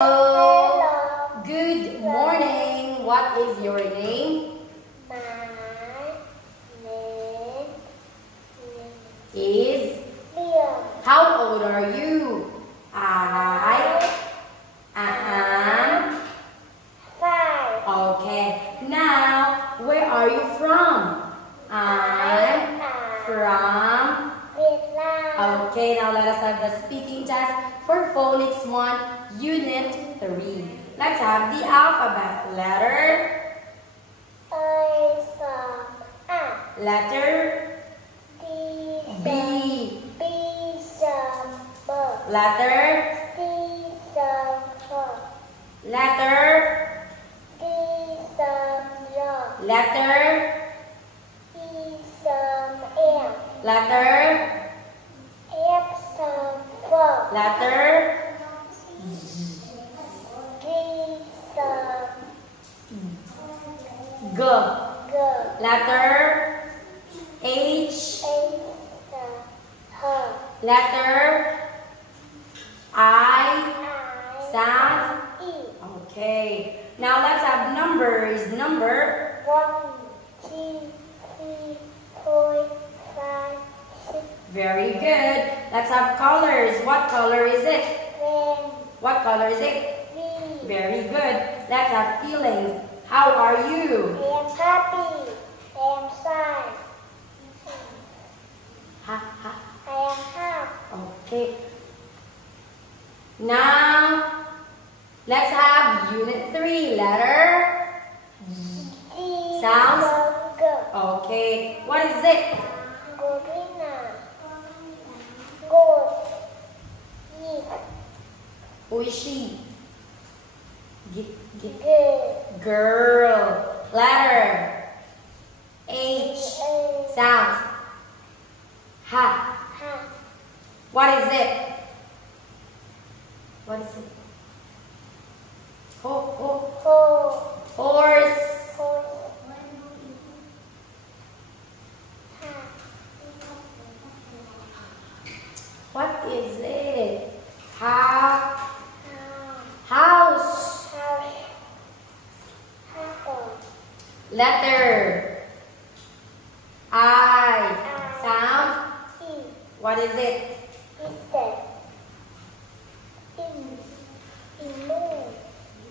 Hello. Good morning. What is your name? My name Is. Liam. How old are you? I am. 5. Okay. Now, where are you from? I'm from. Vietnam. Okay, now let us have the speaking test for Phonics 1, Unit 3. Let's have the alphabet. Letter. A from A. Letter. D B. B from B. Letter. C from B. Letter. D from R. Letter. E from M. Letter. F from F. Letter. G from G. G. Letter. H. H from H. Letter. I. I Sound. E. Okay. Now let's have numbers. Number. 1, 2, 3, 4, 5, 6, Very good. Let's have colors. What color is it? 7, What color is it? 3. Very good. Let's have feelings. How are you? I am happy. I am sad. Ha ha. I am happy. Okay. Now let's have Unit 3. Letter. D Sounds. from G. Okay. What is it? Gorilla. Goat. Eat. Who is she? Girl. Girl. Letter. H. A. Sounds. Ha. Ha. What is it? What is it? Ho, ho. Ho. Horse. Horse. Ha. What is it? Ha. How. House. House. Apple. Letter. I. Sound. E. What is it? Listen. Moon.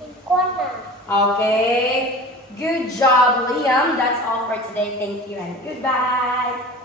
Iguana. Okay. Good job, Liam. That's all for today. Thank you and goodbye.